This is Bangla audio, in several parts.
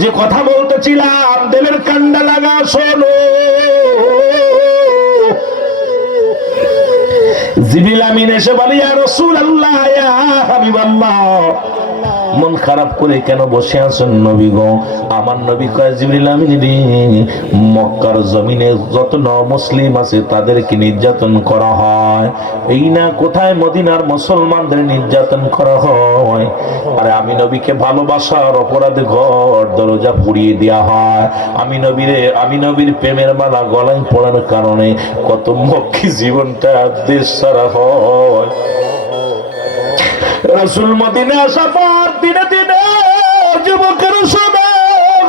যে কথা বলতেছিলাম দিলের কান্ডা লাগা শোনো। জিবরিল আমিন এসে বলে, ইয়া রাসূলুল্লাহ, ইয়া হাবিবাল্লাহ, মন খারাপ করে কেন বসে আছেন নবী গো? আমার নবী কয়, জিবরিল আমিন রে, মক্কার জমিনে যত মুসলিম আছে তাদেরকে নির্যাতন করা হয়, এই না কোথায় মদিনার মুসলমানদের নির্যাতন করা হয়। আরে আমি নবীকে ভালোবাসার অপরাধে ঘর দরজা পুড়িয়ে দেওয়া হয়। আমি নবীর প্রেমের মালা গলায় পড়ার কারণে কত মক্কি জীবনটা দেশ ছাড়া হয়। রাসূল মদিনা আসার পর দিনে দিনে যুবকের সমাজ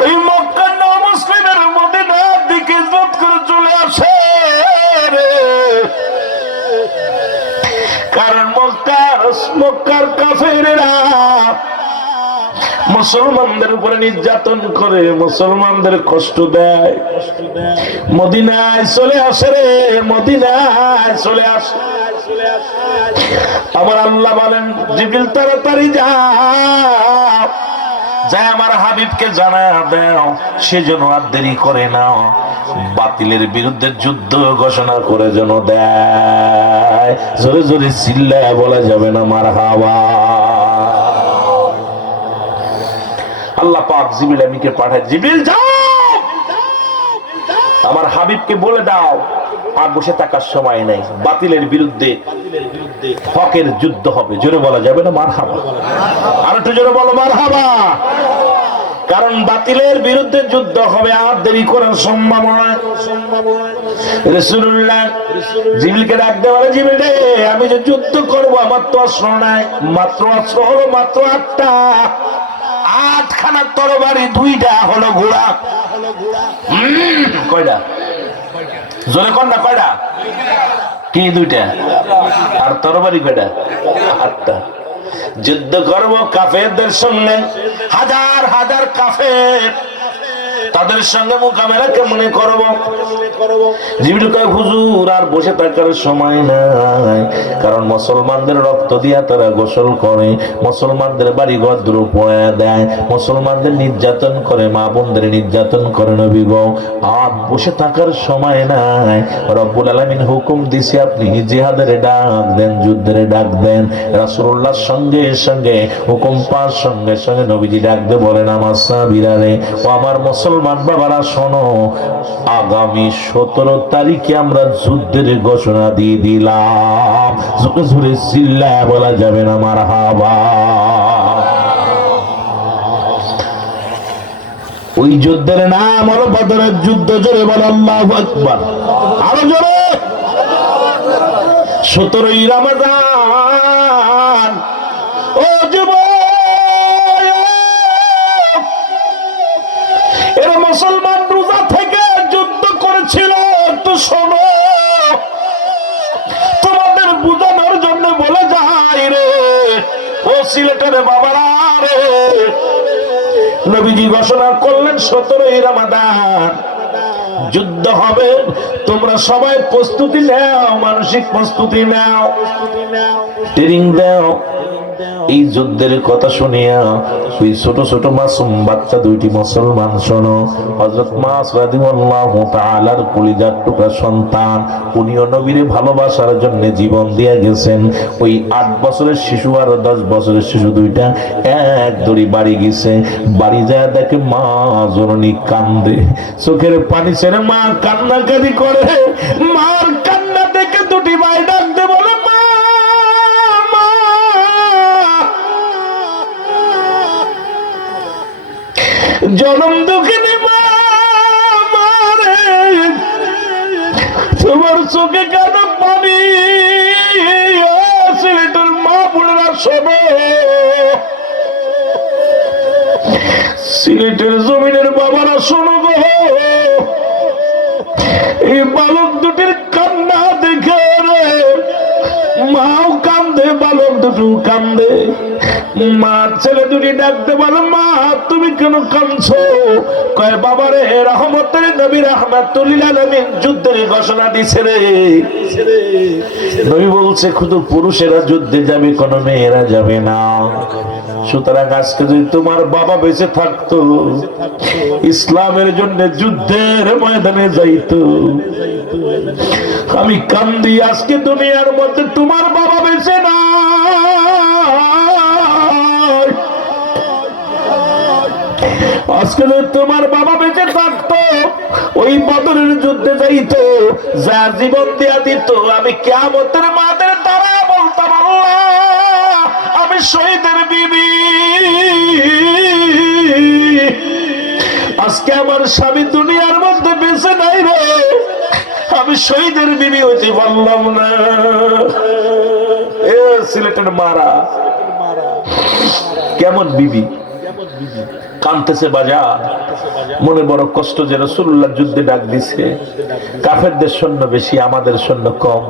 ওই মক্কার মুসলিমের মদিনার দিকে জোট করে চলে আসে, কারণ মক্কার কাফেরেরা মুসলমানদের উপরে নির্যাতন করে, মুসলমানদের কষ্ট দেয়। মদিনায় চলে আসে রে, মদিনায় চলে আসে। আমার আল্লাহ বলেন, জিবরিল তাড়াতাড়ি যাও, যাই আমার হাবিবকে জানায় দাও, সে যেন আর দেরি করে না, বাতিলের বিরুদ্ধে যুদ্ধ ঘোষণা করে যেন দেয়। জোরে জোরে চিল্লায় বলা যাবে না মারহাবা। আল্লাহ পাক জিবরিল আমিনকে পাঠায়, জিবরিল যাও, আমার হাবিবকে বলে দাও আর বসে থাকার সময় নাই, বাতিলের বিরুদ্ধে হকের যুদ্ধ হবে। জোরে বলা যাবে না মারহাবা? আর একটু জোরে বলো মারহাবা। কারণ বাতিলের বিরুদ্ধে যুদ্ধ হবে, আর দেরি করার সম্ভাবনা। রাসূলুল্লাহ জিবরিলকে ডাক দেওয়া, জিবরিল রে, আমি যে যুদ্ধ করব আমার তো অস্ত্র নাই, মাত্র অস্ত্র হলো মাত্র 8টা, 8খানা তরবারি, 2টা হলো ঘোড়া। কয়টা? জোরে কোন না, কয়টা? কি 2টা? আর তরবারি কয়টা? 8টা। যুদ্ধ করব কাফেরদের সঙ্গে, হাজার হাজার কাফের, তাদের সঙ্গে মোকাবেলা কেমনে করব? জিবরিল কয়, হুজুর আর বসে থাকার সময় নাই, কারণ মুসলমানদের রক্ত দিয়া তারা গোসল করে, মুসলমানদের বাড়ি ঘর দূর পোড়ায়া দেয়, মুসলমানদের নির্যাতন করে, মা বোনদের নির্যাতন করে। নবী গো, আর বসে থাকার সময় নাই। রব্বুল আলামিন হুকুম দিছে, আপনি জিহাদের ডাক দেন, যুদ্ধের ডাক দেন। রাসূলুল্লাহর সঙ্গে সঙ্গে হুকুম পাওয়ার সঙ্গে সঙ্গে নবীজি ডাক দিয়ে বলেন, আমার সাহাবীরা রে, ও আমার মুসলমান বাবারা শোনো, আগামী 17 তারিখে আমরা যুদ্ধের ঘোষণা দিয়ে দিলাম। জোরে জোরে চিল্লায় বলা যাবে না মারহাবা। ওই যুদ্ধের নাম হলো বদরের যুদ্ধ। জোরে বল আল্লাহু আকবার। আরো জোরে। 17ই রমজান। ও যুবক, এরা মুসলমান রোজা থেকে যুদ্ধ করেছিল। একটু শোনো, তোমাদের বুঝানোর জন্য বলে যাই রে, ও সিলেটের বাবারা রে, নবীজি ঘোষণা করলেন 17ই রমাদান যুদ্ধ হবে, তোমরা সবাই প্রস্তুতি নাও, মানসিক প্রস্তুতি নাও, ট্রেনিং দাও। এই যুদ্ধের কথা শুনিয়া ওই ছোট ছোট মাসুম বাচ্চা 2টি মুসলমান, শোনো, হযরত মাস রাদিয়াল্লাহু তাআলার কলিজার টুকরা সন্তান, উনিও নবীর ভালোবাসার জন্য জীবন দিয়ে গেছেন। ওই 8 বছরের শিশু আর 10 বছরের শিশু 2টা এক দড়ি বাড়ি গেছে। বাড়ি যায় দেখে মা জননী কান্দে, চোখের পানি ছেড়ে মা কান্নাকাটি করে। মার কান্না দেখে 2টি ভাই ডাকতে বলে, মা, মা, জনম দুঃখিনী মা, মারে, তোমার চোখে কেন পানি? সিলেটের মা বোনেরা শোনো, সিলেটের জমিনের বাবারা শোনো গো, এই বালক 2টির কান্না দেখে রে মাও কান্দে, বালক 2 একটু কান্দে। মা ছেলে দুটি ডাকতে বলে, মা তুমি কেন কাঁদছো? কয় বাবা রে, রহমতের নবী রাহমাতুল আলামিন যুদ্ধের ঘোষণা দিছে রে। নবী বলছে শুধু পুরুষেরা যুদ্ধে যাবে, কোন মেয়েরা যাবে না। সুতরাং আজকে যদি তোমার বাবা বেঁচে থাকতো, ইসলামের জন্য যুদ্ধের ময়দানে যাইতো। আমি কান্দি আজকে দুনিয়ার মধ্যে তোমার বাবা বেঁচে না। আজকে যদি তোমার বাবা বেঁচে থাকতো, ওই বদরের যুদ্ধে যাইতো, যা জীবন দেয়া দিত, আমি কিয়ামতের মাঠে দাঁড়ায় বলতাম, আল্লাহ আমি শহীদের বিবি। আজকে আমার স্বামী দুনিয়ার মধ্যে বেঁচে নাই রে, আমি শহীদের বিবি হইতে পারলাম না। এ সিলেটের মারা কেমন বিবি কানতেছে বাজার, মনে বড় কষ্ট যে রাসূলুল্লাহ যুদ্ধে ডাক দিছে। কাফেরদের সৈন্য বেশি, আমাদের সৈন্য কম।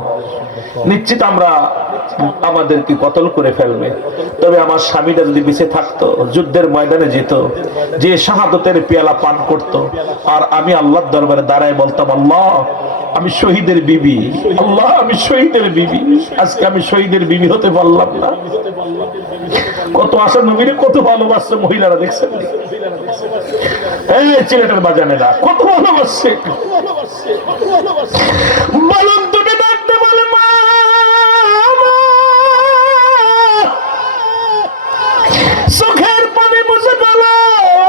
নিশ্চিত আমরা আমাদেরকে কতল করে ফেলবে। তবে আমার স্বামীটা যদি বেঁচে থাকতো, যুদ্ধের ময়দানে যেত, যে শাহাদতের পেয়ালা পান করত, আর আমি আল্লাহর দরবারে দাঁড়ায় বলতাম, আল্লাহ আমি শহীদের বিবি, আল্লাহ আমি শহীদের বিবি। আজকে আমি শহীদের বিবি হতে পারলাম না। কত আশা নবীরে কত ভালোবাসছে মহিলারা, দেখছেন? এই ছেলেটার বাজানেরা কত ভালোবাসছে। বলুন তুমি ডাকতে বলে, মা চোখের পানি মুছে গেল,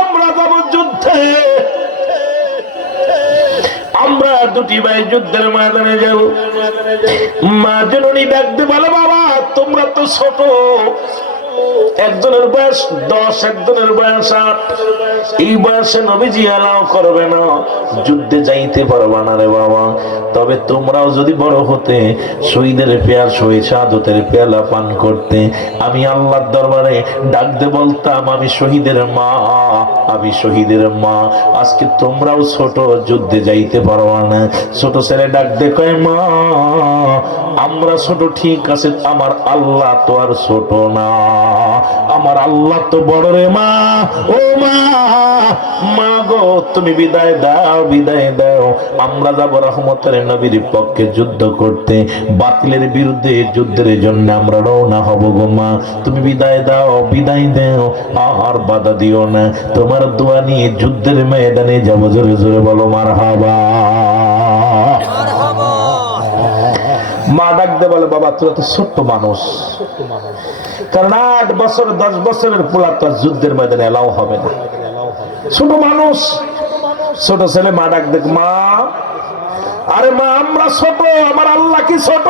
আমরা যাব যুদ্ধে, আমরা দুটি ভাই যুদ্ধের ময়দানে যাব। মা জননী ডাকতে বলে, বাবা তোমরা তো ছোট, একজনের বয়স 10, একজনের বয়স 8। এই বয়সে নবীজি এলাও করবে না, যুদ্ধে যাইতে পারবা না রে বাবা। তবে তোমরাও যদি বড় হতে, শহীদের পেয়ার শহীদ শাহাদতের পেয়ালা পান করতে, আমি আল্লাহর দরবারে ডাকতে বলতাম, আমি শহীদের মা, আমি শহীদের মা। আজকে তোমরাও ছোট, যুদ্ধে যাইতে পারবা না। ছোট ছেলে ডাকতে কয়, মা আমরা ছোট ঠিক আছে, আমার আল্লাহ তো আর ছোট না, আমার আল্লাহ তো বড় রে মা। ও মা, মা গো তুমি বিদায় দাও, বিদায় দাও। আমরা যাব রহমতের নবীর পক্ষে যুদ্ধ করতে, বাতিলের বিরুদ্ধে যুদ্ধের জন্য আমরা রওনা হব গো মা। তুমি বিদায় দাও, বিদায় দাও, আর বাধা দিও না। তোমার দোয়া নিয়ে যুদ্ধের ময়দানে যাব। জোরে জোরে বলো মারহাবা। মা ডাকতে বলে, বাবা তোরা তো ছোট্ট মানুষ, কারণ 8 বছর 10 বছরের পোলা তো যুদ্ধের ময়দানে এলাও হবে না, ছোট মানুষ। ছোট ছেলে মা ডাক দেখ, মা আরে মা আমরা ছোট, আমার আল্লাহ কি ছোট?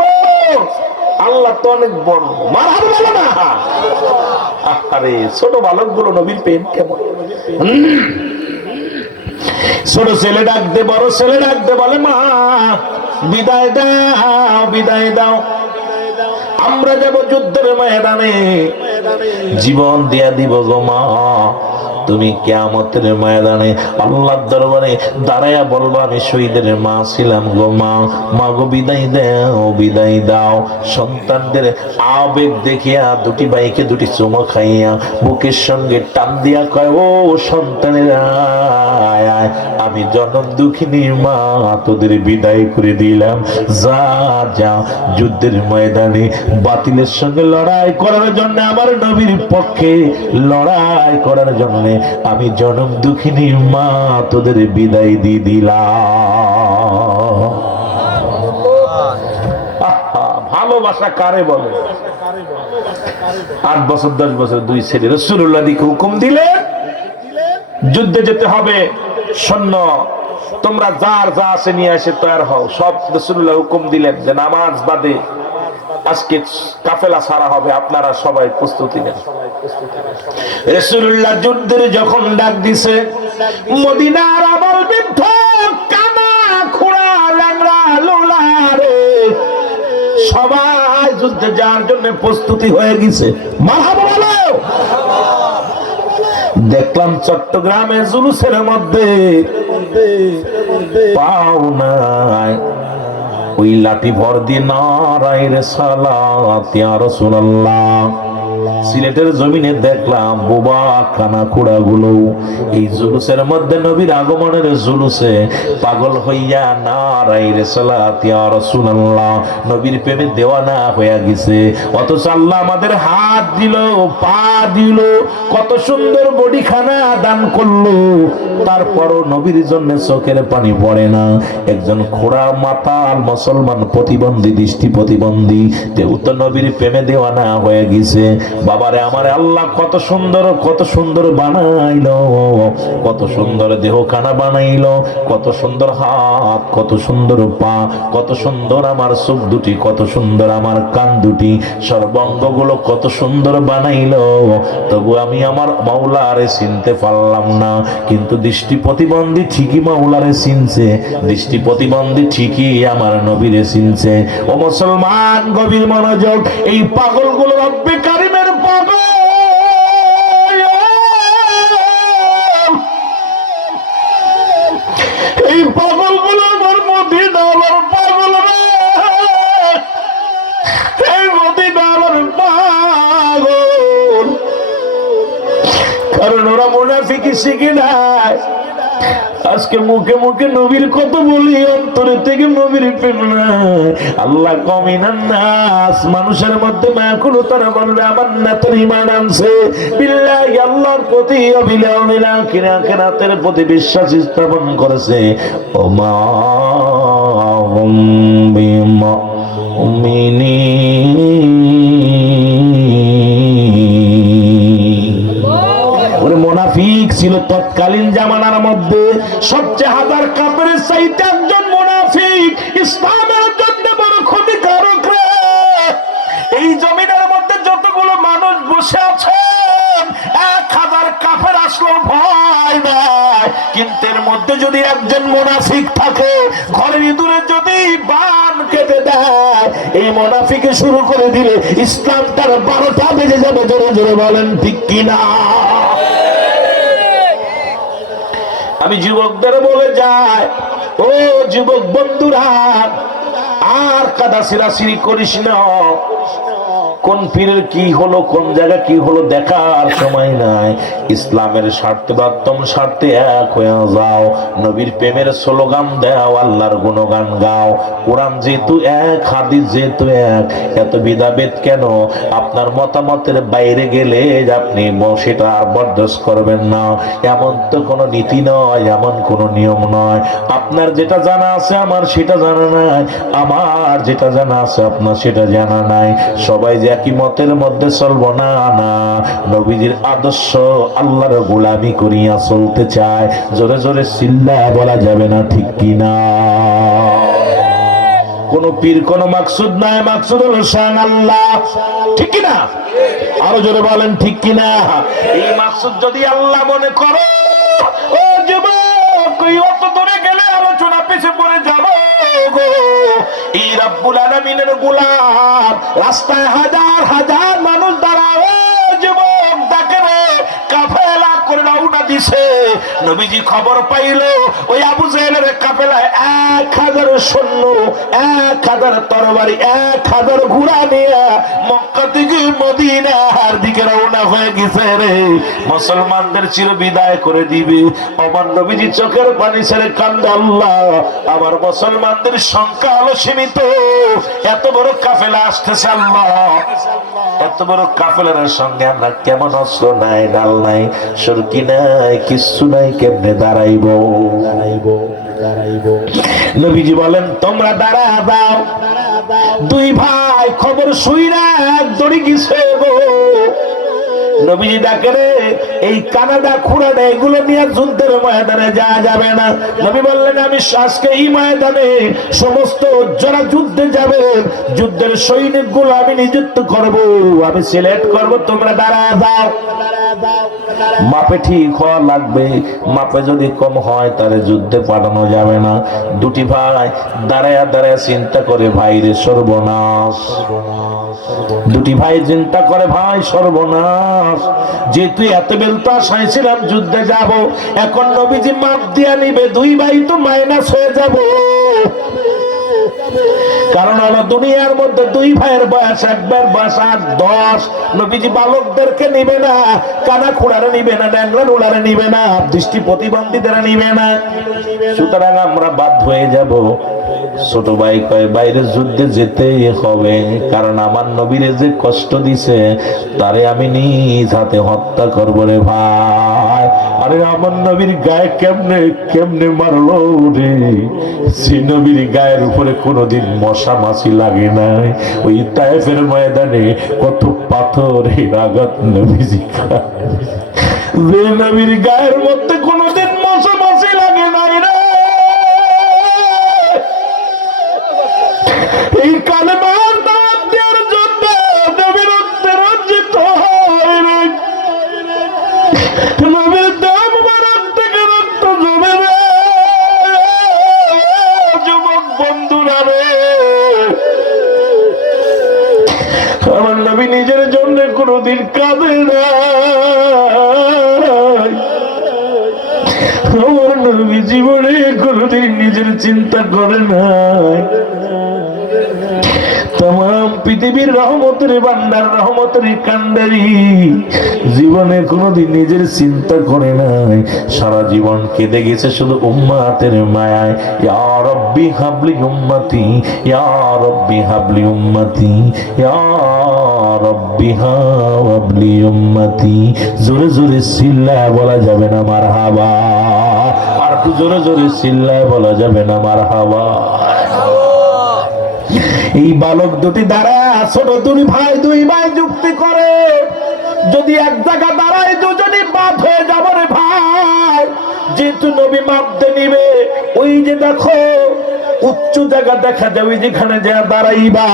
আল্লাহ তো অনেক বড়। মারহাবা বলো না। আরে ছোট বালক গুলো নবীর প্রেম কেমন। ছোট ছেলে ডাকতে বড় ছেলে ডাকতে বলে, মা বিদায় দাও, বিদায় দাও, আমরা যাব যুদ্ধের ময়দানে, জীবন দিয়া দিব গো মা। তুমি কিয়ামতের ময়দানে আল্লাহর দরবারে দাঁড়ায়া বলবা, আমি শহীদের মা ছিলাম গো মা। মা গো বিদায় দাও, বিদায় দাও। সন্তানদের আবেগ দেখিয়া দুটি ভাইকে দুটি চুমো খাইয়া বুকের সঙ্গে টান দিয়া কয়, ও সন্তানের আয় আয়, আমি জনম দুঃখিনী মা তোদের বিদায় করে দিলাম। যা যা যুদ্ধের ময়দানে বাতিলের সঙ্গে লড়াই করার জন্য, আমার নবীর পক্ষে লড়াই করার জন্য আমি জনম দুঃখিনী মা তোদের বিদায় দিয়ে দিলাম। ভালোবাসা কারে বলে? 8 বছর 10 বছর দুই ছেলে রাসূলুল্লাহ দিকে হুকুম দিলে যুদ্ধে যেতে হবে। সৈন্য তোমরা যার যা আছে নিয়ে এসে তৈরি হও। সব রাসূলুল্লাহ হুকুম দিলেন যে নামাজ বাদে আজকে কাফেলা ছাড়া হবে, আপনারা সবাই প্রস্তুতি নেন। রাসূলুল্লাহ যুদ্ধের যখন ডাক দিছে, মদিনার আবাল বৃদ্ধ কানা খোড়া ল্যাংড়া লোলা রে সবাই যুদ্ধে যাওয়ার জন্য প্রস্তুতি হয়ে গেছে। মারহাবা বলো। দেখলাম চট্টগ্রামে জুলুসের মধ্যে পাও নাই ওই লাঠি ভর দিয়ে নারায়ে রিসালাত ইয়া রাসূলুল্লাহ। সিলেটের জমিনে দেখলাম বোবা কানা কুড়া গুলো এই জুলুসের মধ্যে, নবীর আগমনের জুলুসে পাগল হইয়া নারায়ে রিসালাত ইয়া রাসূলুল্লাহ নবীর প্রেমে দেওয়ানা হয়ে গেছে। অথচ আল্লাহ আমাদের হাত দিল, পা দিল, কত সুন্দর বডিখানা দান করলো, তারপরও নবীর জন্য চোখের পানি পড়ে না। একজন খোড়া মাতাল মুসলমান, প্রতিবন্ধী, দৃষ্টি প্রতিবন্ধী, তেও তো নবীর প্রেমে দেওয়ানা হয়ে গেছে। বাবারে আমারে আল্লাহ কত সুন্দর, কত সুন্দর বানাইলো, কত সুন্দর দেহখানা বানাইলো, কত সুন্দর হাত, কত সুন্দর পা, কত সুন্দর আমার চোখ দুটি, কত সুন্দর আমার কান দুটি, সর্বাঙ্গগুলো কত সুন্দর বানাইলো। তবু আমি আমার মাওলারে চিনতে পারলাম না। কিন্তু দৃষ্টি প্রতিবন্ধী ঠিকই মাওলারে চিনছে, দৃষ্টি প্রতিবন্ধী ঠিকই আমার নবীরে চিনছে। ও মুসলমান, গভীর মনোযোগ। এই পাগলগুলো রব্বে কারিমের পাগল, এই পাগলগুলো আমার মদিনার পাগল রে, এই মদিনার পাগল। কারণ ওরা মুনাফিকি শিখে নাই। আজকে মুখে মুখে নবীর কত বলি, অন্তরে থেকে নবীর প্রেম নাই। আল্লাহ কমিনান নাস, মানুষের মধ্যে মায়াকুল তারা বলবে আমার নেতার ঈমান আনছে বিল্লাহি, আল্লাহর প্রতি, অবিল আখিরাতের প্রতি বিশ্বাস স্থাপন করেছে। ওমা হুম বিমুমিনিন। মুনাফিক ছিল তৎকালীন জামানার মধ্যে সবচেয়ে হাজার কাফেরের চাইতে একজন মুনাফিক ইসলামের জন্য বড় ক্ষতিকারক রে। এই জমিনের মধ্যে যতগুলো মানুষ বসে আছেন, 1000 কাফের আসলো ভয় নাই, কিন্তু এর মধ্যে যদি একজন মুনাফিক থাকে, ঘরের ইঁদুরে যদি বান কেটে দেয়, এই মুনাফিকে শুরু করে দিলে ইসলাম তার 12টা বেজে যাবে। জোরে জোরে বলেন ঠিক কিনা? আমি যুবকদের বলে যাই, ও যুবক বন্ধুরা, আর কাদা সিরাসিরি করিস না। কোন পীরের কি হলো, কোন জায়গা কি হলো দেখার সময় নাই। ইসলামের স্বার্থে বা তোম স্বার্থে এক হয়ে যাও, নবীর প্রেমের স্লোগান দাও, আল্লাহর গুণগান গাও। কোরআন যেহেতু এক, হাদিস যেহেতু এক, এত বিধাভেদ কেন? আপনার মতামতের বাইরে গেলে আপনি সেটা আর বরদাস্ত করবেন না, এমন তো কোনো নীতি নয়, এমন কোনো নিয়ম নয়। আপনার যেটা জানা আছে আমার সেটা জানা নাই, আমার যেটা জানা আছে আপনার সেটা জানা নাই। সবাই যে একই মতের মধ্যে চলবো না, না। নবীজির আদর্শ আল্লাহর গোলামি করিয়া চলতে চায়। জোরে জোরে চিল্লা বলা যাবে না, ঠিক কিনা? কোন পীর কোন মাকসুদ নাই, মাকসুদ হলো শান আল্লাহ, ঠিক কিনা? আরো জোরে বলেন ঠিক কিনা? এই মাকসুদ যদি আল্লাহ মনে করো, ও যুবক, অত দূরে গেলে আলোচনা পিছে পড়ে যাবো গো। এই রব্বুল আলামিনের গোলাম রাস্তায় হাজার হাজার মানুষ দাঁড়ায়, যুবক ডাকে রে, কাফেলা করে রওনা দিছে। নবীজি খবর পাইলো ওই আবু জেহেলের কাফেলায় 1000 সৈন্য, 1000 তরবারি, 1000 ঘোড়া নিয়ে মক্কা থেকে মদিনার দিকে রওনা হয়ে গেছে রে। মুসলমানদের চির বিদায় করে দিবে। আমার নবীজি চোখের পানি ছেড়ে কান্দে, আল্লাহ আমার মুসলমানদের সংখ্যা হলো সীমিত, এত বড় কাফেলা আসতেছে আল্লাহ, এত বড় কাফেলার সঙ্গে আমরা কেমন অস্ত্র নাই, ডাল নাই, সরকি নাই, কিচ্ছু নাই, কেমনে দাঁড়াইবো? নবীজি বলেন তোমরা দাঁড়া দাও। দুই ভাই খবর শুই না দড়ি গেছে গো। নবীজি ডাকে রে, এই কানাডা খুড়াডা এগুলো নিয়ে যুদ্ধের ময়দানে যাওয়া যাবে না। নবী বললেন আমি আজকে এই ময়দানে সমস্ত যারা যুদ্ধে যাবে, যুদ্ধের সৈনিকগুলো আমি নিযুক্ত করব, আমি সিলেক্ট করব, তোমরা দাঁড়া দাও। মাপে ঠিক হওয়া লাগবে, মাপে যদি কম হয় তাহলে যুদ্ধে পাঠানো যাবে না। দুটি ভাই দাঁড়ায়া দাঁড়ায়া চিন্তা করে, ভাই রে সর্বনাশ। দুটি ভাই চিন্তা করে, ভাই সর্বনাশ, যেহেতু এত বেল তো আশায় ছিলাম যুদ্ধে যাব, এখন নবীজি মাপ দিয়া নিবে, দুই ভাই তো মাইনাস হয়ে যাব। কারণ হলো দুনিয়ার মধ্যে দুই ভাইয়ের বয়স একবার বয়স 8-10। নবীজি বালকদেরকে নিবে না, কানা খোড়ারে নিবে না, ন্যাংরা নোড়ারে নিবে না, দৃষ্টি প্রতিবন্ধীদের নিবে না। সুতরাং আমরা বাধ্য হয়ে যাব। ছোট ভাই কয় বাইরে যুদ্ধে যেতেই হবে, কারণ আমার নবীরে যে কষ্ট দিছে তারে আমি নিজ হাতে হত্যা করবো রে ভাই। আরে আমার নবীর গায়ে কেমনে কেমনে মারলো রে, সে নবীর গায়ের উপরে কোনোদিন মশা মাছি লাগে নাই। ওই তায়েফের ময়দানে কত পাথরের আঘাত নবীজি খায়, যে নবীর গায়ের মধ্যে কোনোদিন মশা মাছি লাগে নাই রে। এই কালেমার দাওয়াত দেওয়ার জন্য নবীর উত্তরাঞ্জিত হয় রে, নবীর দেহ মুবারক থেকে রক্ত জমে রে। যুবক বন্ধুরা রে, আমার নবী নিজের জন্য কোনোদিন কাঁদে না, আমার নবী জীবনে কোনোদিন নিজের চিন্তা করে নাই। तमाम পৃথিবীর রহমতের ভান্ডার, রহমতের কান্ডারি, জীবনে কোনোদিন নিজের চিন্তা করে নাই। সারা জীবন কেঁদে গেছে শুধু উম্মাতের মায়ায়। ইয়া রব্বি হাবলি উম্মতি, ইয়া রব্বি হাবলি উম্মতি, ইয়া রব্বি হাবলি উম্মতি। জোরে জোরে চিল্লায় বলা যাবে না মারহাবা, আর একটু জোরে জোরে চিল্লায় বলা যাবে না মারহাবা। এই বালক দুটি দ্বারা ছোট দুই ভাই যুক্তি করে, যদি এক জায়গা দাঁড়ায় দুজনই বাদ হয়ে যাব রে ভাই। যেহেতু নবী মাপতে নিবে, ওই যে দেখো উচ্চ জায়গা দেখা যাবে, যেখানে যা দাঁড়াইবা।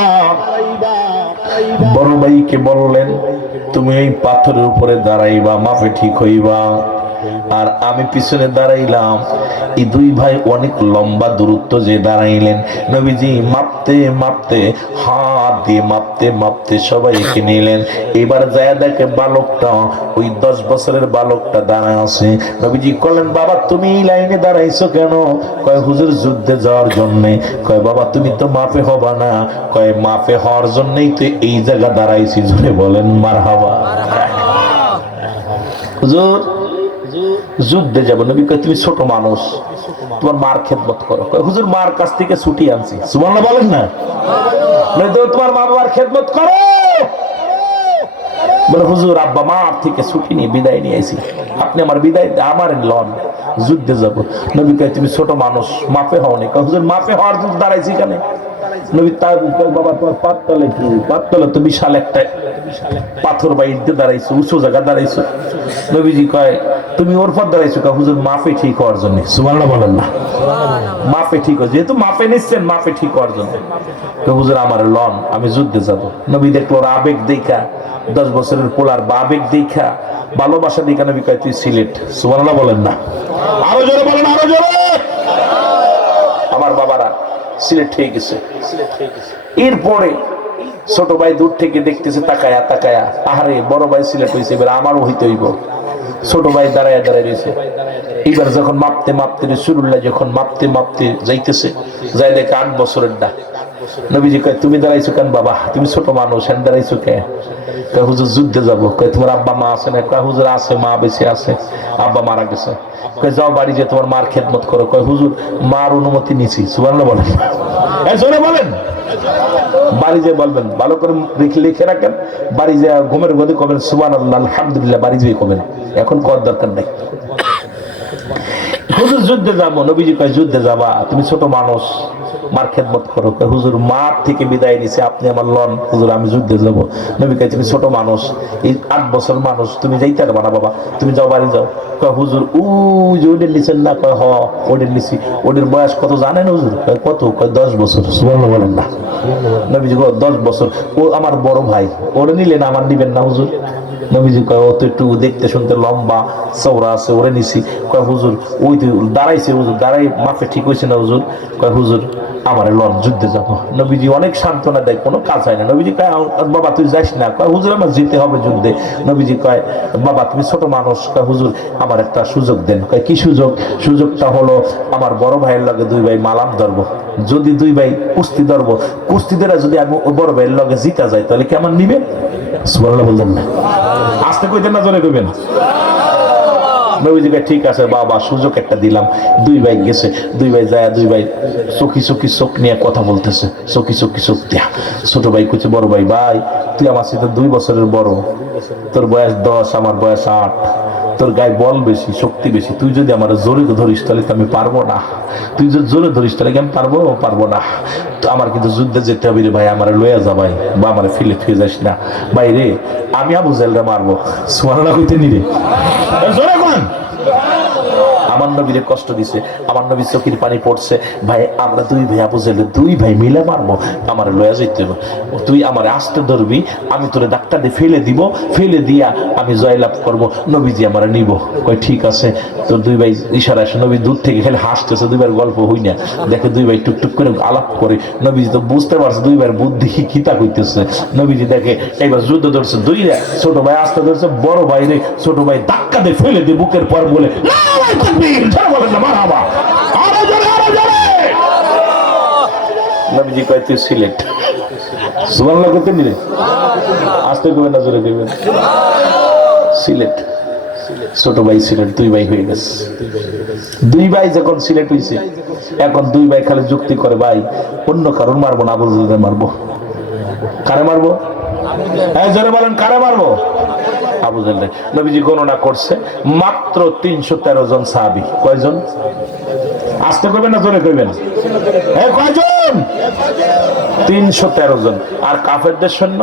বড় ভাইকে বললেন তুমি এই পাথরের উপরে দাঁড়াইবা, মাপে ঠিক হইবা। আর আমি পিছনে দাঁড়াইলাম। এই দুই ভাই অনেক লম্বা দূরত্ব যে দাঁড়াইলেন, নবীজি মাপতে মাপতে হাত দিয়ে মাপতে মাপতে সবাইকে নিলেন। এবার যায় দেখে বালকটা, ওই 10 বছরের বালকটা দাঁড়ায় আছে। নবীজি বললেন বাবা তুমি এই লাইনে দাঁড়াইছো কেন? কয় হুজুর যুদ্ধে যাওয়ার জন্য। কয় বাবা তুমি তো মাপে হবা না। কয় মাপে হওয়ার জন্যই তো এই জায়গা দাঁড়াইছি। জোরে বলেন মারহাবা। হুজুর যুদ্ধে যাবো। নবী কয় তুমি ছোট মানুষ, তোমার মার খেদমত করো। কয় হুজুর মার কাছ থেকে ছুটি আনছি। সুবহানাল্লাহ বলেন না, তোমার মা বাবার খেদমত করো। বলে হুজুর আব্বা মার থেকে ছুটি নিয়ে বিদায় নিয়ে আইছি, আপনি আমার বিদায় আমার লন, যুদ্ধে যাব। নবী কয় তুমি ছোট মানুষ, মাপে হওনি। কয় হুজুর মাপে হওয়ার জন্য দাঁড়াইছি কেন? নবী তার বাবা তোমার পাততলে কি? পাততলে তো বিশাল একটা পাথর বা ইট দিয়ে দাঁড়াইছো, উঁচু জায়গা দাঁড়াইছো। নবীজি কয় তুমি ওর পর দাঁড়াইছো। কয় হুজুর মাপে ঠিক হওয়ার জন্য। সুবহানাল্লাহ বলেন না, মাপে ঠিক হয়, যেহেতু মাপে নিচ্ছেন মাপে ঠিক হওয়ার জন্য। কয় হুজুর আমার লন, আমি যুদ্ধে যাব। নবী দেখলো ওর আবেগ দেখা, 10 বছরের পোলার বা আবেগ দেখা, ভালোবাসা দেখা নবী কয় তুই সিলেট। সুবহানাল্লাহ বলেন না, আরো জোরে বলেন, আরো জোরে। আমার বাবারা সিলেট হয়ে গেছে। এরপরে ছোট ভাই দূর থেকে দেখতেছে তাকায়া তাকায়া, আহারে বড় ভাই সিলেট হয়েছে, এবার আমারও হইতে হইব। ছোট ভাই দাঁড়ায় দাঁড়ায় রয়েছে। এইবার যখন মাপতে মাপতে রাসূলুল্লাহ যখন মাপতে মাপতে যাইতেছে, যাই দেখে 8 বছরের ডা। নবীজি কয় তুমি দাঁড়াইছো কেন বাবা? তুমি ছোট মানুষ, হ্যাঁ দাঁড়াইছো কে? কয় হুজুর যুদ্ধে যাবো। কয় তোমার আব্বা মা আছে না? কয় হুজুর আছে, মা বেঁচে আছে, আব্বা মারা গেছে। কয় যাও বাড়ি যে তোমার মার খেদমত করো। কয় হুজুর মার অনুমতি নিছি। সুবহানাল্লাহ বলেন, জোরে বলেন। বাড়ি যে বলবেন, ভালো করে লিখে রাখেন, বাড়ি যে ঘুমের গদি কবেন সুবহানাল্লাহ আলহামদুলিল্লাহ, বাড়ি যেয়ে কবেন, এখন কর দরকার নাই। হুজুর যুদ্ধে যাবো। নবীজি কয় যুদ্ধে যাবা? তুমি ছোট মানুষ, মার খেদমত করো। কয় হুজুর মার থেকে বিদায় নিছে, আপনি আমার লন। হুজুর আমি যুদ্ধে যাব। নবী কয় তুমি ছোট মানুষ, এই 8 বছর মানুষ, তুমি যাইতে পারবা না বাবা, তুমি যাও বাড়ি যাও। কয় হুজুর ওই যে ওদের নিছেন না? কয় হ ওদের নিছি। ওদের বয়স কত জানেন হুজুর? কয় কত? কয় 10 বছর। সুবহানাল্লাহ বলেন না। নবীজি কয় 10 বছর, ও আমার বড় ভাই, ওরে নিলেন আমার নিবেন না হুজুর? নবীজি কয় ও তো একটু দেখতে শুনতে লম্বা চওড়া আছে, ওরে নিছি। কয় হুজুর ওই তো দাঁড়াইছে, হুজুর দাঁড়াই মাপে ঠিক হয়েছে না হুজুর? কয় হুজুর আমার লন, যুদ্ধে যাব। নবীজি অনেক সান্ত্বনা দেয়, কোনো কাজ হয় না। নবীজি কয় বাবা তুই যাস না। কয় হুজুর আমার যেতে হবে যুদ্ধে। নবীজি কয় বাবা তুমি ছোট মানুষ। কয় হুজুর আমার আমার একটা সুযোগ দেন। কি সুযোগ? সুযোগটা হলো আমার বড় ভাইয়ের লগে দুই ভাই মালাম ধরবো, যদি দুই ভাই কুস্তি ধরবো, কুস্তি ধরে যদি আমি বড় ভাইয়ের লগে জিতা যাই তাহলে কি আমার নিবেন? সুবহানাল্লাহ বলতেন না, আস্তে কইতেন না, জোরে কইবেন। নবীজি ভাই ঠিক আছে বাবা, সুযোগ একটা দিলাম। দুই ভাই গেছে, দুই ভাই যায়, দুই ভাই চোখি চোখি চোখ নিয়ে কথা বলতেছে, চোখি চোখি চোখ দিয়া। ছোট ভাই কইছে বড় ভাই, ভাই তুই আমার সাথে 2 বছরের বড়, তোর বয়স 10, আমার বয়স 8, তোর গায়ে বল বেশি, শক্তি বেশি, তুই যদি আমার জোরে ধরিস তাহলে তো আমি পারবো না, তুই যদি জোরে ধরিস তাহলে কি আমি পারবো না, তো আমার কিন্তু যুদ্ধে যেতে হবে রে ভাই, আমার লইয়া যা ভাই, বা আমার ফিলে ফিরে যাস না ভাই রে, আমি আবু জাহেলরে মারবো। সুবহানাল্লাহ কইতে নি রে, জোরে কোন। আমার নবীরে কষ্ট দিছে, আমার নবী চোখের পানি পড়ছে, ভাই আমরা দুই ভাই আবু জাহেল, দুই ভাই মিলে মারবো, আমার লয়া যাইতে হবে, তুই আমার আস্তে ধরবি, আমি তোরে ডাক্তার দিয়ে ফেলে দিব, ফেলে দিয়া আমি জয়লাভ করবো, নবীজি আমার নিব। কই ঠিক আছে। তো দুই ভাই ইশারা আসে, নবী দূর থেকে খেলে হাসতেছে, দুই ভাইয়ের গল্প হই না, দেখে দুই ভাই টুকটুক করে আলাপ করে, নবীজি তো বুঝতে পারছে দুই ভাইয়ের বুদ্ধি কিতা কইতেছে। নবীজি দেখে এইবার যুদ্ধ ধরছে, দুই ছোট ভাই আস্তে ধরছে, বড় ভাই রে ছোট ভাই ধাক্কা দিয়ে ফেলে দিয়ে বুকের পর বলে নবীজি কয় তুই সিলেট। সুবহানাল্লাহ করতে নিলে আস্তে করবেন না, জোরে করবেন। সিলেট, ছোট ভাই সিলেট, দুই ভাই হয়ে গেছে। দুই ভাই যখন সিলেট হয়েছে, এখন দুই ভাই খালি যুক্তি করে, ভাই অন্য কারণ মারবো না, আবু জাহেলকে মারবো। কারে মারবো? হ্যাঁ জোরে বলেন, কারে মারবো? আবু জাহেল। নবীজি গণনা করছে মাত্র 313 জন সাহাবী। কয়জন? আস্তে করবেন না, জোরে করবেন। হ্যাঁ কয়জন? 313 জন। আর কাফেরদের সৈন্য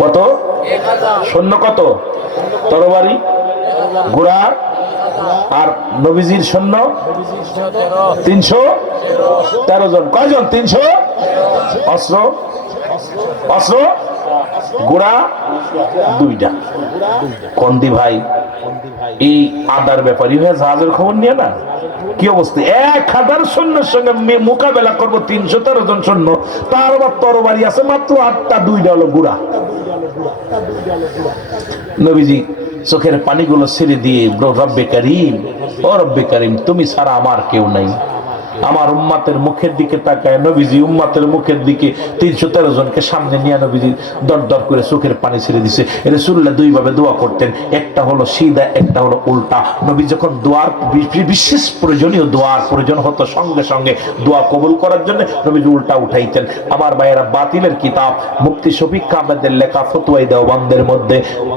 কত? সৈন্য কত? তরবারি, ঘোড়া, আর নবীজির সৈন্য 313 জন। কয়জন? 300। অস্ত্র, অস্ত্র ঘোড়া 2টা। কন্দি ভাই এই আদার ব্যাপারই হয়ে জাহাজের খবর নিয়ে না, কি অবস্থা, 1000 সৈন্যের সঙ্গে মোকাবেলা করবো 313 জন সৈন্য, তার আবার তরবারি আছে মাত্র 8টা, 2টা হলো ঘোড়া। নবীজি চোখের পানিগুলো ছেড়ে দিয়ে রব্বে কারীম, ও রব্বে কারীম, তুমি ছাড়া আমার কেউ নাই। আমার উম্মাতের মুখের দিকে তাকায় নবীজি উম্মাতের মুখের দিকে 313 জনকে সামনে নিয়ে নবীজি দর দর করে চোখের পানি ছেড়ে দিছে। রাসূলুল্লাহ দুই ভাবে দোয়া করতেন, একটা হলো সিধা, একটা হলো উল্টা। নবী যখন দোয়ার বিশেষ প্রয়োজনীয় দোয়ার প্রয়োজন হতো, সঙ্গে সঙ্গে দোয়া কবুল করার জন্য নবীজি উল্টা উঠাইতেন। আমার ভাইয়েরা, বাতিলের কিতাব মুফতি শফিক আহমেদের লেখা ফতোয়ায়ে দেওবন্দের মধ্যে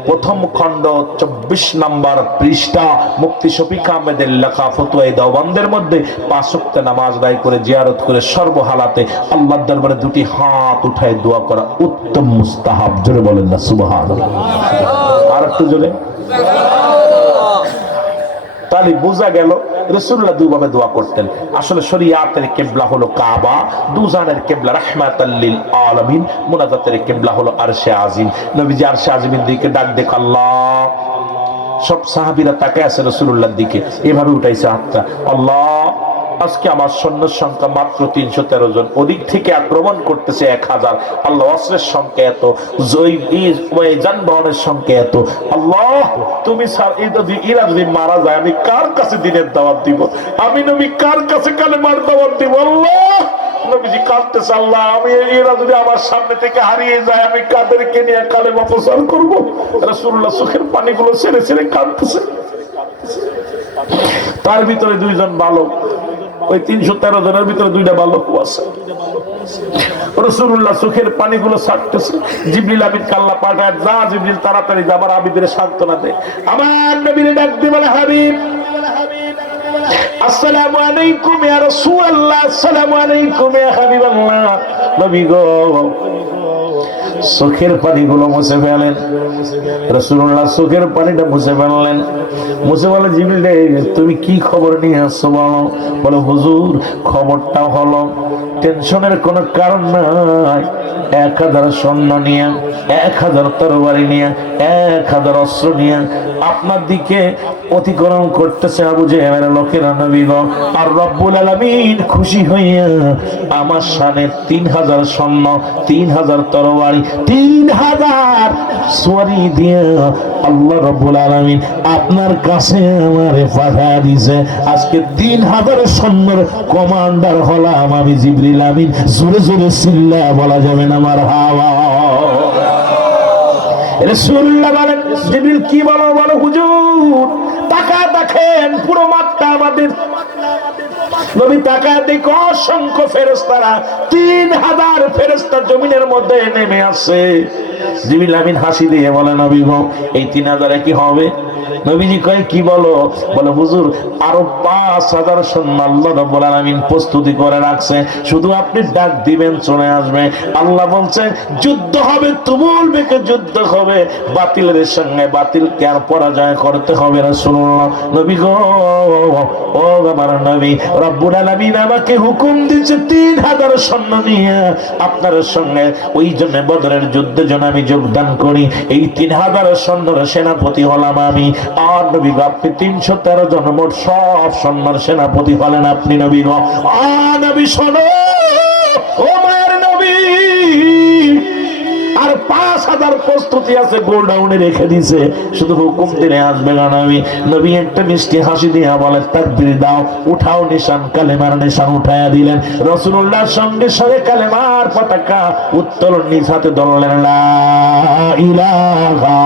প্রথম খণ্ড 24 নম্বর পৃষ্ঠা, মুফতি শফিক আহমেদের লেখা ফতোয়ায়ে দেওবন্দের মধ্যে 5 ওয়াক্ত নামাজ আদায় করে জিয়ারত করে সর্বহালাতে আল্লাহর দরবারে 2টি হাত উঠায় দোয়া করা উত্তম মুস্তাহাব। জোরে বলেন না সুবহানাল্লাহ। আর একটু জোরে। তাহলে বোঝা গেল রাসূলুল্লাহ দুইভাবে দোয়া করতেন। আসলে শরীয়তের কিবলা হলো কাবা, দুজানের কিবলা রাহমাতাল লিল আলামিন, মুনাজাতের কিবলা হলো আরশে আজিম। নবীজি আরশে আজিমের দিকে ডাক দেখ আল্লাহ, সব সাহাবীরা তাকায় আছে রাসূলুল্লাহর দিকে, এভাবে উঠাইছে হাতটা, আল্লাহ আজকে আমার সৈন্যের সংখ্যা মাত্র 313 জন, ওদিক থেকে আক্রমণ করতেছে 1000, আল্লাহ অস্ত্রের সংখ্যা এত, যানবাহনের সংখ্যা এত, আল্লাহ তুমি এরা যদি মারা যায় আমি কার কাছে দিনের দাওয়াত দিব, আমি নবী কার কাছে কালেমার দাওয়াত দিব, আল্লাহ নবীজি কাঁদতেছে, আল্লাহ আমি এরা যদি আমার সামনে থেকে হারিয়ে যায় আমি কাদেরকে নিয়ে কালেমা প্রচার করবো। রাসূলুল্লাহ চোখের পানিগুলো ছেড়ে ছেড়ে কাঁদতেছে। তার ভিতরে 2 জন বালক, ওই 313 জনের ভিতরে 2টা বালক আছে। রাসূলুল্লাহ চোখের পানিগুলো ছাড়তেছে, জিবরিল আমিন কাল্লা পাঠায়, যা জিবরিল তাড়াতাড়ি যা আমার আবিদের সান্ত্বনা দে। আমার নবীরে ডাক দিয়ে বলে, হাবিব আসসালামু আলাইকুম ইয়া রাসূলুল্লাহ, আসসালামু আলাইকুম ইয়া হাবিবাল্লাহ। নবী গো, চোখের পানিগুলো মুছে ফেলেন। রাসূলুল্লাহ চোখের পানিটা মুছে ফেললেন, মুছে বলে, জিবরিল তুমি কি খবর নিয়ে আসছো বলো। বলে, হুজুর খবরটা হলো টেনশনের কোনো কারণ নাই, 1000 সৈন্য নিয়ে, 1000 তরবারি নিয়ে, 1000 অস্ত্র নিয়ে আপনার দিকে অতিক্রম করতেছে আবু জেহেলের লোকেরা। নবী গো, আর রব্বুল আলামিন খুশি হইয়া আমার শানে 3000 সৈন্য, 3000 তরবারি, 3000 সওয়ারি দিয়ে আল্লাহ রাব্বুল আলামিন আপনার কাছে আমারে পাঠিয়ে দিয়েছে। আজকে 3000 সৈন্যের কমান্ডার হলাম আমি জিবরিল আমিন। জোরে জোরে চিল্লা বলা যাবে না মারহাবা। রাসূলুল্লাহ বলেন, জিবরিল কি বলো বলো হুজুর? টাকা দেখেন পুরো মাঠটা আমাদের। নবী টাকা দেখো অসংখ্য ফেরেশতারা, 3000 ফেরেশতা জমিনের মধ্যে নেমে আসে। জিবরিল আমিন হাসি দিয়ে বলে, নবী গো এই 3000 কি হবে? নবীজি কয় কি বলো? বলে হুজুর আরো 5000 সৈন্য আল্লাহ রাব্বুল আলামিন প্রস্তুতি করে রাখছে, শুধু আপনি ডাক দিবেন চলে আসবে। আল্লাহ বলছে যুদ্ধ হবে, তুমুল বেগে যুদ্ধ হবে, বাতিলের সঙ্গে বাতিলকে আর পরাজয় করতে হবে। রাসূলুল্লাহ নবী গো ও আমার নবী, রব্বুল আলামিন আমাকে হুকুম দিয়েছে 3000 সৈন্য নিয়ে আপনার সঙ্গে ওই জন্য বদরের যুদ্ধে যেন আমি যোগদান করি। এই 3000 সৈন্যের সেনাপতি হলাম আমি। আর নবী গো আপনি 313 জন মোট সব সৈন্যের সেনাপতি হলেন আপনি নবী গো। নবী শোনো ও মায়ের নবী, আর 5000 প্রস্তুতি আছে, গোলডাউনে রেখে দিছে, শুধু হুকুম দিলে আসবে না। নবী নবী একটা মিষ্টি হাসি দিয়ে বলে তাকবীর দাও, উঠাও নিশান, কালেমার নিশান উঠায়া দিলেন। রাসূলুল্লাহর সঙ্গে সঙ্গে কালেমার পতাকা উত্তোলন নিজ হাতে ধরলেন, লা ইলাহা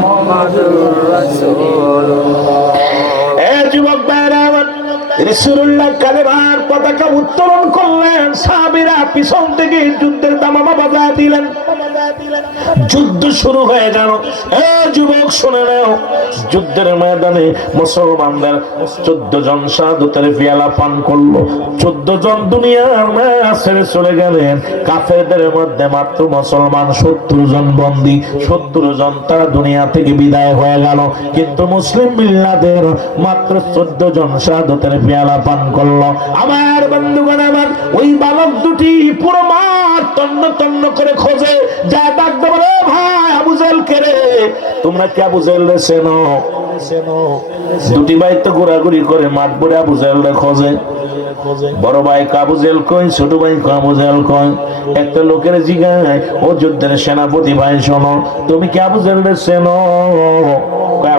মুহাম্মাদুর রাসূলুল্লাহ। এ যুবক ভাইরা আমার, রাসূলুল্লাহ কালেমার পতাকা উত্তোলন করলেন, সাহাবীরা পিছন থেকে যুদ্ধের দামামা বাজায় দিলেন। যুদ্ধ শুরু হয়ে গেল। এ যুবক শুনে নাও, যুদ্ধের ময়দানে মুসলমানদের 14 জন শাহাদাতের পেয়ালা পান করলো। 14 জন দুনিয়ার মায়া ছেড়ে চলে গেলেন। কাফেরদের মধ্যে মাত্র মুসলমান 70 জন বন্দী, 70 জন তারা দুনিয়া থেকে বিদায় হয়ে গেল। কিন্তু মুসলিম মিল্লাতের মাত্র 14 জন শাহাদাতের পেয়ালা পান করলো। আমার বন্ধুগণ আমার, ওই বালক দুটি পুরো মাঠ তন্ন তন্ন করে খোঁজে, যা ডাক বলে ভাই আবু জেহেল কে রে? তোমরা কি আবু জেহেল রে চেনো? দুটি ভাই তো ঘোরাঘুরি করে মাঠ ভরে আবু জেহেল রে খোঁজে। বড় ভাই আবু জেহেল কই, ছোট ভাই আবু জেহেল কই। একটা লোকের জিগায়, ও যুদ্ধের সেনাপতি ভাই শোনো, তুমি কি আবু জেহেল রে চেনো?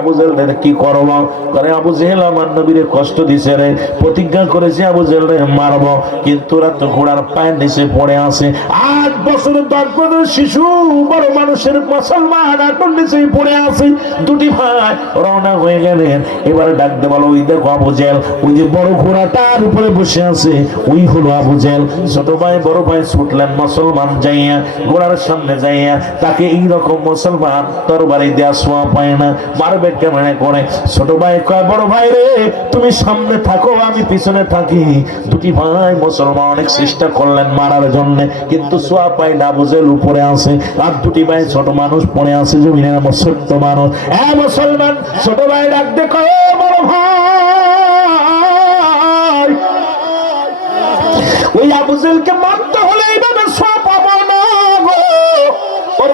আবু জেহেল কি করব? করে আবু জেহেল আমার নবীরে কষ্ট দিছে রে, প্রতিজ্ঞা করেছে আবু জেহেল রে মারব, কিন্তু ওরা তো ঘোড়ার পায়ের নিচে পড়ে আছে। 8 বছর 10 বছর শিশু বড় মানুষের মুসলমান আটন নিচে পড়ে আছে। দুটি ভাই রওনা হয়ে গেলেন। এবারে ডাকতে বলো, ওই দেখো আবু জেহেল, ওই যে বড় ঘোড়াটার উপরে বসে আছে, ওই হলো আবু জেহেল। ছোট ভাই বড় ভাই ছুটলেন মুসলমান যাইয়া, ঘোড়ার সামনে যাইয়া তাকে এইরকম মুসলমান তরবারি দেয়া ছোঁয়া পায় না, মারবে কেমনে করে। ছোট ভাই কয়, বড় ভাই রে তুমি সামনে থাকো, আমি পিছনে থাকি। দুটি ভাই মুসলমান অনেক চেষ্টা করলেন মারার জন্য, কিন্তু ছোঁয়া পায় না, আবু জেহেল উপরে আছে, আর দুটি ভাই ছোট মানুষ পড়ে আছে জমিনে, ছোট্ট মানুষ। মুসলমান ছোট ভাই ডাকতে কয়, বড় ভাই ওই আবু জেহেলকে মারতে হলে এইভাবে ছোঁয়া পাবো না গো। ওর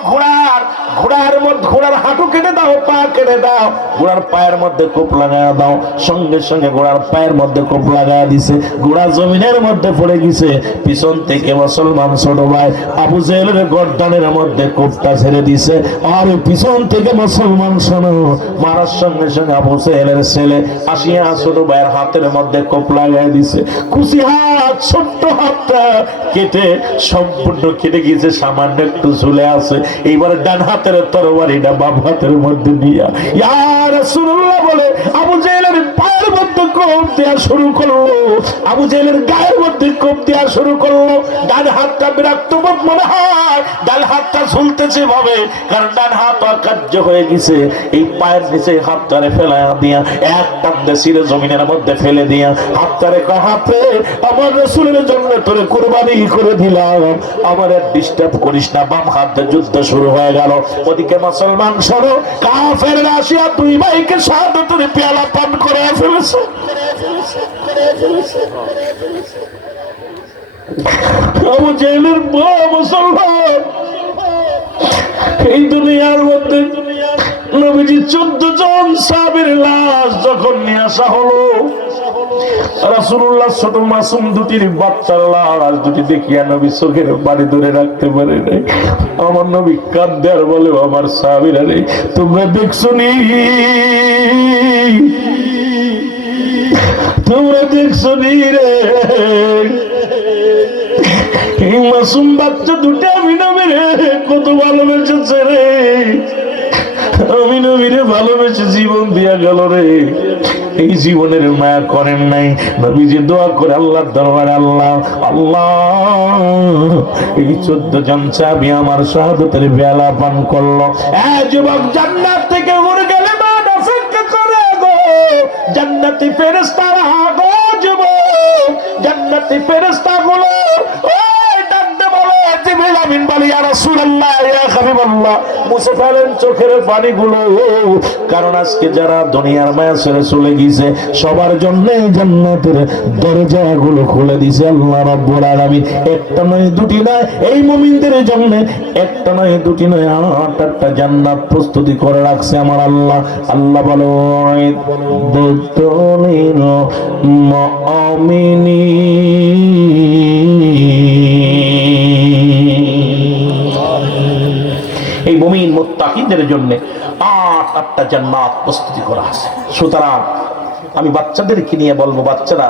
ঘোড়ার হাঁটু কেটে দাও, পা কেটে দাও, ঘোড়ার পায়ের মধ্যে কোপ লাগায় দাও। সঙ্গে সঙ্গে ঘোড়ার পায়ের মধ্যে কোপ লাগায় দিছে, ঘোড়া জমিনের মধ্যে পড়ে গেছে। পিছন থেকে মুসলমান ছোট ভাই আবু জেহেলের গর্দানের মধ্যে কোপটা ছেড়ে দিছে, আর পিছন থেকে মুসলমান শোনো মারার সঙ্গে সঙ্গে আবু জেহেলের ছেলে আসিয়া ছোট ভাইয়ের হাতের মধ্যে কোপ লাগায় দিছে। খুশি হাত, ছোট্ট হাতটা কেটে সম্পূর্ণ কেটে গিয়েছে, সামান্য একটু ঝুলে আছে। এইবার ডান হাতের তরবারিটা বাম হাতের মধ্যে নিয়া ইয়া রাসূলুল্লাহ বলে আবু জেহেলের পায়ের মধ্যে কোপ দেয়া শুরু করলো, আবু জেহেলের গায়ের মধ্যে কোপ দেয়া শুরু করলো। ডান হাতটা বিরক্ত বোধ মনে হয়, ডান হাতটা ঝুলতেছে ভাবে, কারণ ডান হাত অকার্য হয়ে গেছে। এই পায়ের নিচে হাতটারে ফেলায়া দিয়া এক টান্দে সিরে জমিনের মধ্যে ফেলে দিয়া হাতটারে হাতে আমার রাসূলের জন্য তোরে কুরবানি করে দিলাম, আমার আর ডিস্টার্ব করিস না। বাম হাতে যুদ্ধ শুরু হয়ে গেল। ওদিকে মুসলমান শোনো, কাফেররা আসিয়া দুই ভাইকে শাহাদাতের পেয়ালা পান করে ফেলেছে। আবু জেহেলের বড় মুসলমান। এই দুনিয়ার মধ্যে নবীজি 14 জন সাহাবীর লাশ যখন নিয়ে আসা হলো, রাসূলুল্লাহ ছোট মাসুম দুটির বাচ্চার লাশ দুটি দেখিয়া নবী চোখের পানি ধরে রাখতে পারে নাই। আমার নবী কাঁদে আর বলে, আমার সাহাবীরা রে, তোমরা দেখছো নি, তোমরা দেখছো নি রে, এই মাসুম বাচ্চা দুটো আমি নবীরে কত ভালোবেসেছে রে, আমি নবীরে ভালোবেসে জীবন দিয়া গেল রে। এই জীবনের মায়া করেন নাই। নবীজি দোয়া করে আল্লাহর দরবারে, আল্লাহ আল্লাহ, এই 14 জন সাহাবী আমার শাহাদাতের বেলা পান করলো। যুবক, জান্নাত থেকে উড়ে গেলে মান অপেক্ষা করে গো, জান্নাতি ফেরেশতারা গো, যুবক জান্নাতি ফেরেশতাগুলো চোখের পানিগুলো, কারণ আজকে যারা দুনিয়ার মায়া ছেড়ে চলে গেছে সবার জন্য জান্নাতের দরজাগুলো খুলে দিয়েছে আল্লাহ রাব্বুল আলামিন। একটা নয় দুটি নয়, এই মুমিনদের জন্য একটা নয় দুটি নয় 8টা জান্নাত প্রস্তুতি করে রাখছে আমার আল্লাহ। আল্লাহ বলে, এই মুমিন মুত্তাকিদের জন্য 8টা জান্নাত প্রস্তুতি করা আছে। সুতরাং আমি বাচ্চাদেরকে নিয়ে বলবো, বাচ্চারা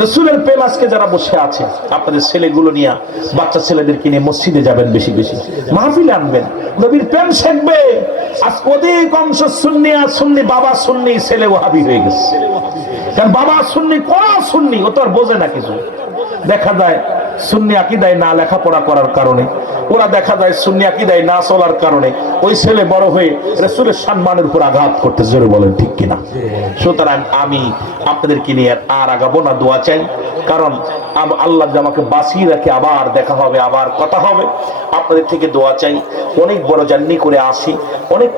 রাসূলের প্রেম আজকে যারা বসে আছে, আপনাদের ছেলেগুলো নিয়ে, বাচ্চা ছেলেদেরকে নিয়ে মসজিদে যাবেন, বেশি বেশি মাহফিলে আনবেন, নবীর প্রেম শিখবে। আজ অধিক অংশ সুন্নি আর সুন্নি, বাবা সুন্নি, ছেলে ওয়াহাবি হয়ে গেছে। কারণ বাবা সুন্নি, কোরআন সুন্নি, ও তো আর বোঝে না কিছু। দেখা যায় সুন্নি আকীদায় না লেখাপড়া করার কারণে, ওরা দেখা যায় সুন্নি আকীদায় না চলার কারণে ওই ছেলে বড় হয়ে রাসূলের সম্মানের উপর আঘাত করতে, জোরে বলেন ঠিক কিনা? সুতরাং আমি আপনাদেরকে নিয়ে আর আগাবো না, দোয়া চাই। কারণ আল্লাহ যে আমাকে বাঁচিয়ে রাখে, আবার দেখা হবে, আবার কথা হবে। আপনাদের থেকে দোয়া চাই, অনেক বড় জার্নি করে আসি, অনেক